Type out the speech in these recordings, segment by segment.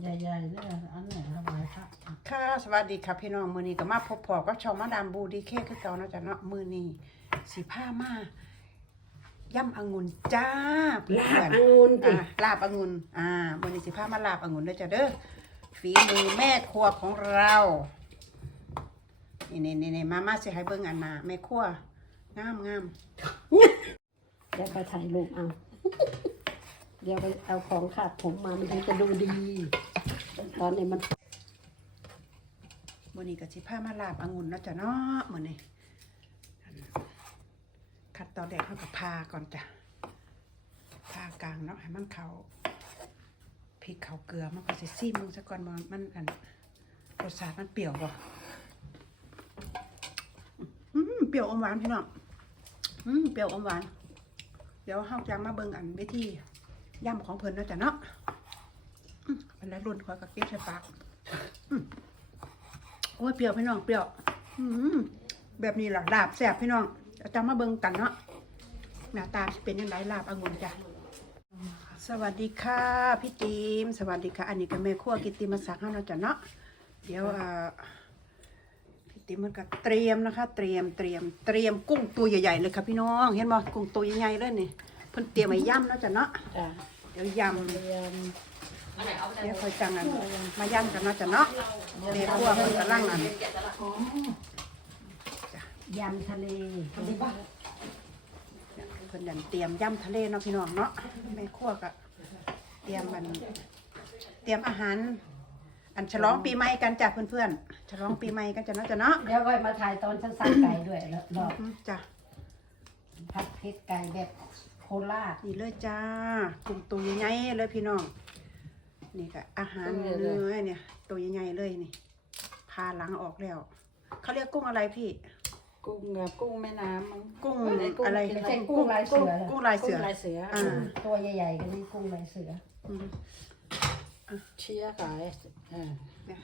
ใหญ่ๆเนี่ยอันไหนทำไมครับค่ะสวัสดีค่ะพี่น้องมือนี้ก็มาพบพอกับช่องมาดามบูดีเคคือเก่าเนาะจ้ะเนาะมือนี้สีผ้ามาย่ำองุ่นจ้าเพื่ลาบนองุ่นติอ่าลาบองุ่นอ่ามือนี้สีผ้ามาลาบองุ่นด้วยจ้ะเด้อฝีมือแม่ครัวของเรานี่นี่นี่นมามาสิให้เบิ่งอันน่ะแม่ครัวงามงามเดี๋ยวไปถ่ายรูปเอา เดี๋ยวไปเอาของขาดผมมามันถึงจะดูดี ตอนนี้มันมือนี้ก็สิผ้ามาลาบองุ่นเนาะจ้ะเนาะเหมือนี้คัดตอนแรกเขาก็พาก่อนจ้ะพากลางเนาะให้มันเขาพริกเขาเกลือมันก็สิซีมึงซะก่อนมันอันรสชาติมันเปรี้ยวบ่อืมเปรี้ยวอมหวานพี่น้องอืมเปรี้ยวอมหวาน เดี๋ยวเฮาจะมาเบิ่งอันวิธีย่ำของเพิ่นเนาะจ้ะเนาะ แล้วรุ่นคอยกับเก็บใส่ปากอืมโอ้ยเปรี้ยวพี่น้องเปรี้ยวอืมแบบนี้ล่ะลาบแซ่บพี่น้องเดี๋ยวจะมาเบิ่งกันเนาะหน้าตาสิเป็นยังไงลาบองุ่นจ้ะสวัสดีค่ะพี่ตีมสวัสดีค่ะ อันนี้ก็แม่ครัวกิตติมาสักให้เราะจ้ะเนาะเดี๋ยวเอ่อพี่ติมมันก็เตรียมนะคะ เตรียมเตรียมเตรียมกุ้งตัวใหญ่ๆเลยค่ะพี่น้อง เห็นบ่กุ้งตัวใหญ่ๆเลยนี่เพิ่นเตรียมไว้ย่ำเนาะจ้ะเนาะจ้ะเดี๋ยวยำ เตรียมเดี๋ยวคอยจังอันมาย่ำกันเนาะจ้ะเนาะแม่ครัวเพิ่นกำลังอันยำทะเลเพิ่นดันเตรียมย่ำทะเลเนาะพี่น้องเนาะแม่ครัวก็เตรียมมัน เตรียมอาหาร อันฉลองปีใหม่กันจ้ะเพื่อนๆฉลองปีใหม่กันจ้ะเนาะจ้ะเนาะเดี๋ยวไว้มาถ่ายตอนฉันสั่งไก่ด้วยแล้วรอบอืมจ้ะผัดเผ็ดไก่แบบโคราชนี่เลยจ้ากุ้งตัวใหญ่ๆเลยพี่น้อง นี่ก็อาหารเนื้อเนี่ย ตัวใหญ่ๆเลยนี่พาหลังออกแล้ว เขาเรียกกุ้งอะไรพี่ กุ้งแบบกุ้งแม่น้ำมั้งกุ้งไอ้กุ้งอะไรกินเป็นกุ้งลายเสือ กุ้งลายเสือกุ้งลายเสืออ่าตัวใหญ่ๆกันนี่กุ้งลายเสืออืมเชียร์ขายอ่าเนี่ย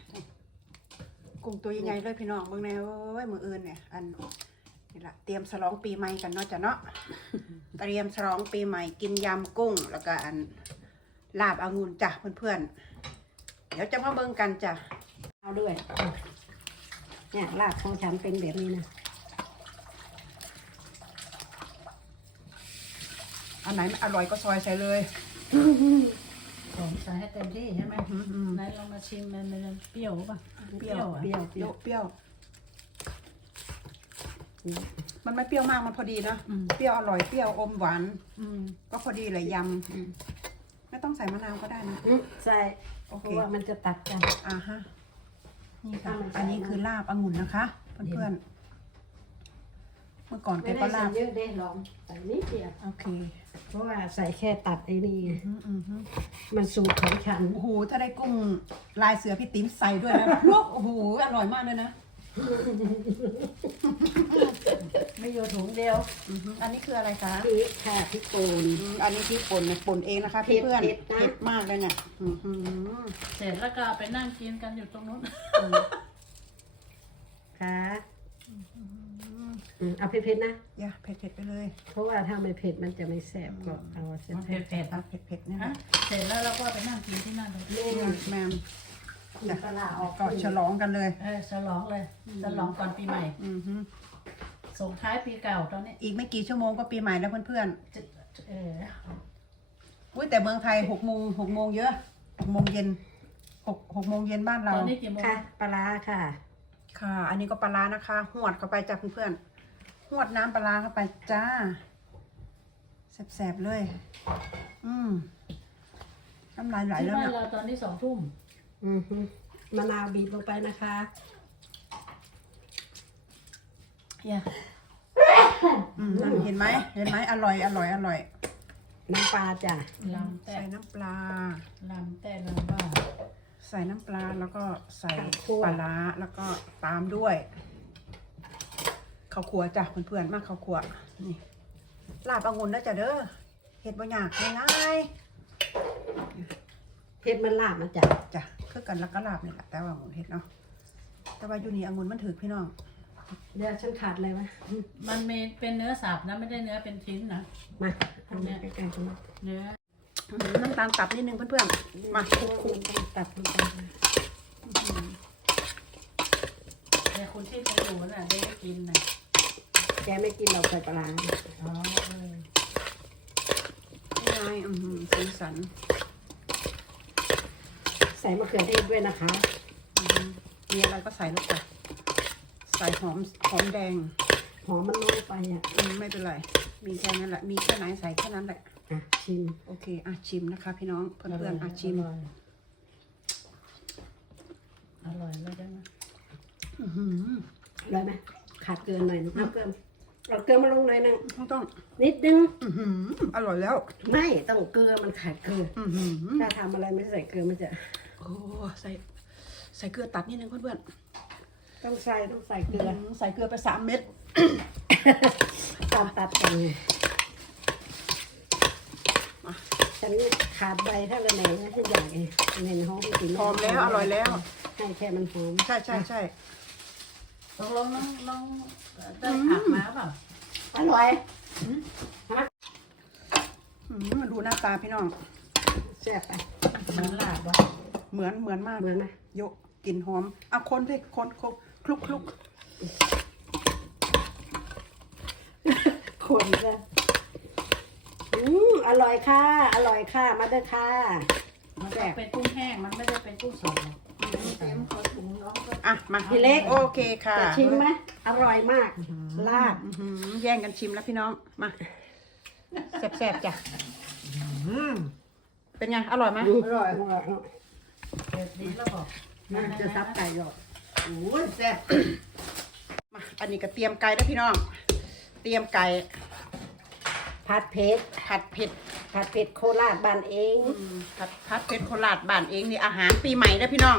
กุ้งตัวใหญ่ๆเลยพี่น้องเบิ่งแน่เว้ยมืออื่นเนี่ย อันนี่ละเตรียมฉลองปีใหม่กันเนาะจ้ะเนาะ เตรียมฉลองปีใหม่กินยำกุ้งแล้วก็อัน ลาบองุ่นจ้ะเพื่อนๆ เดี๋ยวจะมาเบิ่งกันจ้ะ เอาด้วย เนี่ยลาบของฉันเป็นแบบนี้นะอันไหนอร่อยก็ซอยใส่เลยผมใส่ให้เต็มที่ใช่ไหมอืมอืมไหนลองมาชิมมันมันเปรี้ยวป่ะเปรี้ยวอะเปรี้ยวเปเปรี้รี้ยยววเปรี้ยว มันไม่เปรี้ยวมากมันพอดีเนอะอืมเปรี้ยวอร่อยเปรี้ยวอมหวานอืมก็พอดีเลยยำ ไม่ต้องใส่มะนาวก็ได้นะ อืมใส่โอเพเค ราะว่ามันจะตัดกัน อ่าฮะ นี่ค่ะเอามาใส่อันนี้คือลาบองุ่นนะคะ เพื่อนๆ เมื่อก่อนแกไม่ก็ได้ลาใส่บเยอะได้ลองใส่นิดเดียวโอเค เพราะว่าใส่แค่ตัดไอ้นี่อืมอืมอืมมันสูตรของฉัน โอ้โห ถ้าได้กุ้งลายเสือพี่ติ๋มใส่ด้วยนะ ลวกโอ้โห อร่อยมากเลยนะ ไม่อยู่ถุงเดียวอือฮึอันนี้คืออะไรคะพริกค่ะพริกป่นอืมอันนี้พี่ป่นเนี่ยป่นเองนะคะเผ็ดเพื่อนเผ็ดนะ เผ็ดมากเลยเนี่ยอือหือเสร็จแล้วก็ไปนั่งกินกันอยู่ตรงนู้น ค่ะอืมเอาเผ็ดๆนะ อย่าเผ็ดๆไปเลยเพราะว่าถ้าไม่เผ็ดมันจะไม่แซ่บก็เอาเส้นมันเผ็ดเผ็ดเอาเผ็ดๆเนี่ยๆฮะนะเสร็จแล้วเราก็ไปนั่งกินที่นั่นเลยนี่อืมแม มคุณปลาร้าออกก็ฉลองกันเลย เออฉลองเลยฉลองก่อนปีใหม่อือหือส่งท้ายปีเก่าตอนนี้อีกไม่กี่ชั่วโมงก็ปีใหม่แล้วเพื่อนจะเออๆอุ้ยแต่เมืองไทยหกโมงหกโมงเยอะหกโมงเย็นหกหกโมงเย็นบ้านตเราอนนี้กี่โมงค่ะปลาร้าค่ะ ค่ะ อันนี้ก็ปลาร้านะคะหวดเข้าไปจ้ะเพื่อนๆหวดน้ำปลาร้าเข้าไปจ้าแสบๆเลย อืมน้ำลายไหลที่แล้วบ้านเนี่ย เราตอนนี้สองทุ่มอือฮึ มะนาวบีบลงไปนะคะอย่าอืมนั่นเห็นไหมเห็นไหมอร่อยอร่อยอร่อย น้ำปลาจ้ะลำแต่ใส่น้ำปลา ลำแต่ลำว่าใส่น้ำปลาแล้วก็ใส่ปลาร้าแล้วก็ตามด้วยข้าวคั่วจ้ะเพื่อนๆมากข้าวคั่วนี่ลาบองุ่นแล้วจ้ะเด้อเห็ดบะหยากง่าย เผ็ดมันลาบนะจ้ะๆจ้ะคือกันแล้วก็ลาบนี่แหละแต่ว่าองุ่นเห็ดเนาะแต่ว่าอยู่นี่องุ่นมันถือพี่น้องเดี๋ยวฉันขาดอะไรไหมมันมีเป็นเนื้อสับนะไม่ได้เนื้อเป็นชิ้นนะมาทำเนี้ยใกล้ๆกันนะเนื้ออืมน้ำตาลตับนิดนึงเพื่อนๆมาคลุกมันต้องตัดลงไปแต่คนที่ไปอยู่น่ะได้กินน่ะแกไม่กินเราใส่ปลาร้าอ๋อเออๆนี่ไงอือหือสีสัน ใส่มะเขือเทศด้วยนะคะอือหือมีอะไรก็ใส่แล้วจ้ะใส่หอมหอมแดง หอมมันน้อยไปอะอืมไม่เป็นไร มีแค่นั้นแหละ มีแค่ไหนใส่แค่นั้นแหละ อะชิมโอเค อะชิมนะคะ พี่น้องเพื่อนๆอะชิม อร่อยอร่อยเลยได้ไหมอือหืออร่อยไหมขาดเกลือหน่อยนึงเอาเกลือเอาเกลือมาลงหน่อยนึงต้องต้อง นิดนึง อือหืออร่อยแล้ว ไม่ต้องเกลือมันขาดเกลือ อือหือถ้าทำอะไรไม่ใส่เกลือมันจะโอ้ใส่ใส่เกลือตัดนิดนึงเพื่อนต้องใส่ต้องใส่ๆเกลือใส่เกลือไปสามเม็ด ตามตัดกันไงมาฉันขาดใบถ้าละแหน่นะฉันอยากไงในห้องที่กินหอมแล้วอร่อยแล้ว ให้แค่มันหอมใช่ใช่ใช่ตกลงน้องน้องได้ผักมาเปล่าอร่อยอืมดูหน้าตาพี่น้องแซ่บไปเหมือนลาบวะ เหมือนเหมือนมากเหมือนไหมโยกกลิ่นหอมอะคนสิคนคลุกคลุกคลุกคนก็อืมอร่อยค่ะ อร่อยค่ะ มาเด้อค่ะมันต้องเป็นกุ้งแห้ง มันไม่ได้เป็นกุ้งสดหรอกเต็มขอถุงน้องก็อะมาพี่เล็กโอเคค่ะจะชิมไหมอร่อยมาก ลาบอื้อหือแย่งกันชิมแล้วพี่น้อง มาแซ่บๆจ้ะเป็นไง อร่อยไหมอร่อยอร่อย น่าจะซับไก่หรอกโอ้ยแซ่บมาอันนี้ก็เตรียมไก่แล้วพี่น้อง เตรียมไก่ ผัดเพชรผัดเผ็ดผัดเผ็ดโคราชบ้านเองอืมผัดผัดเผ็ดโคราชบ้านเองนี่อาหารปีใหม่นะพี่น้อง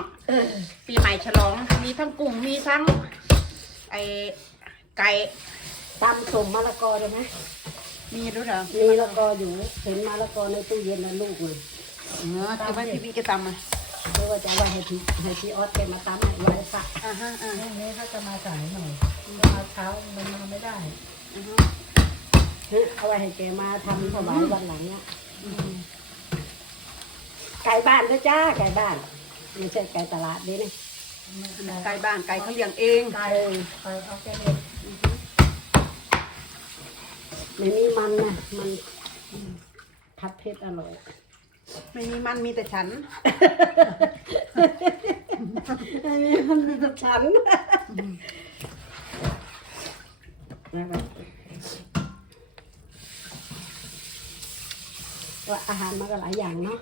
ปีใหม่ฉลองมีทั้งกุ้งมีทั้งไอไก่ตำสมมะละกอได้ไหมมีด้วยเหรอมีมะละกออยู่เห็นมะละกอในตู้เย็นนะลูกเลยเออเก็บไว้พี่พี่แกตำมา เพราะว่าจะเอาไวให้พี่ให้พี่ออสแกมาตำให้ไว้ฝากอ่าฮะอ่าพรุ่งนี้ถ้าจะมาสายหน่อยมาเช้ามันมาไม่ได้อ่าฮะเอาไว้ให้แกมาทำถวายวันหลังเนี่ยไก่บ้านก็จ้าไก่บ้านไม่ใช่ไก่ตลาดนี่นี่ไก่บ้านไก่เขาเลี้ยงเองไก่ไปเอาแกเด็ดไม่มีมันนะมันผัดเผ็ดอร่อย ไม่มีมันมีแต่ฉัน ไม่มีมันมีแต่ฉันนะครับว่าอาหารมันก็หลายอย่างเนาะ